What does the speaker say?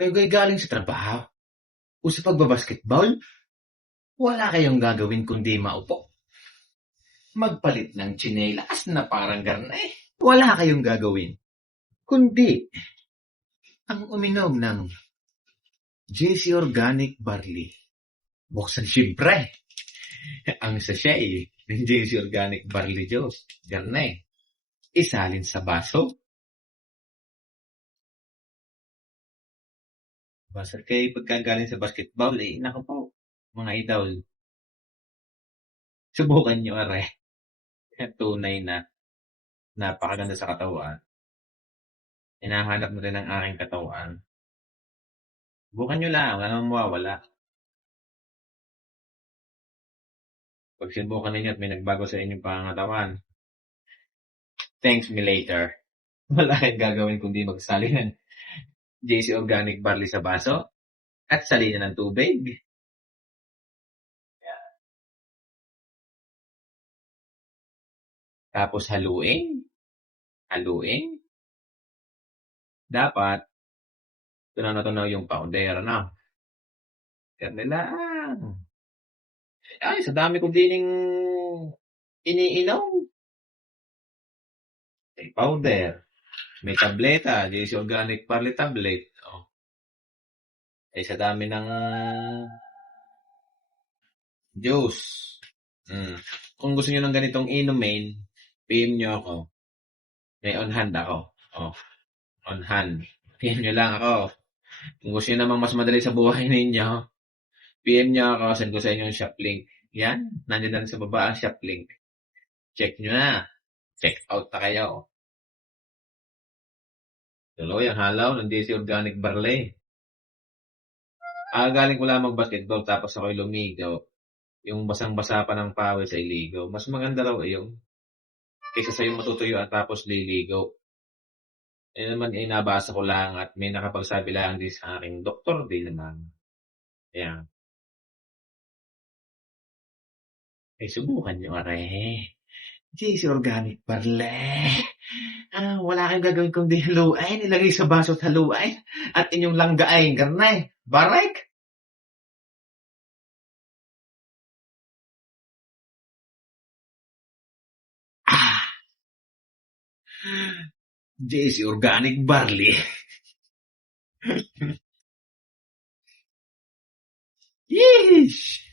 Kayo kayo galing sa trabaho o sa pagbabasketball, wala kayong gagawin kundi maupo, magpalit ng tsinelas na parang garne. Wala kayong gagawin kundi ang uminom ng JC Organic Barley. Buksan siyempre ang sachet ng JC Organic Barley Juice, garne. Isalin sa baso. Basta kayo pagkagaling sa basketball, naku po, mga idol. Subukan nyo, are. Tunay na napakaganda sa katawan. Hinahanap mo rin ang aking katawan. Subukan nyo lang, wala namang mawawala. Pag sinubukan ninyo at may nagbago sa inyong pangangatawan, thanks me later. Wala kayong gagawin kundi magsalin ng JC Organic Barley sa baso at salina ng tubig. Tapos haluin. Dapat, tunaw yung powder, no? Ganun lang. Ay, sa dami kong dining iniinom. May powder, may tableta, JC Organic Barley tablet. Oh. Ay, sa dami ng juice. Kung gusto nyo ng ganitong inumin, PM nyo ako. May on hand ako. Oh, on hand. PM nyo lang ako. Kung gusto nyo namang mas madali sa buhay ninyo, PM nyo ako, send ko sa inyo yung shop link. Yan, nandiyan na sa baba ang shop link. Check nyo na. Check out na kayo. Tuloy ang halaw ng JC Organic Barley. Galing ko lamang basketball tapos ako'y lumigaw. Yung basang-basa pa ng pawis ay ligaw. Mas maganda raw yung kaysa sa'yo matutuyo at tapos liligaw. Naman nabasa ko lang at may nakapagsabi lang din sa aking doktor din naman. Ayan. Subukan nyo, are. JC Organic Barley. Wala kayong gagawin kundi haluin, ilagay sa baso at haluin, at inyong langgain, karne, barek. JC Organic Barley. Yeesh!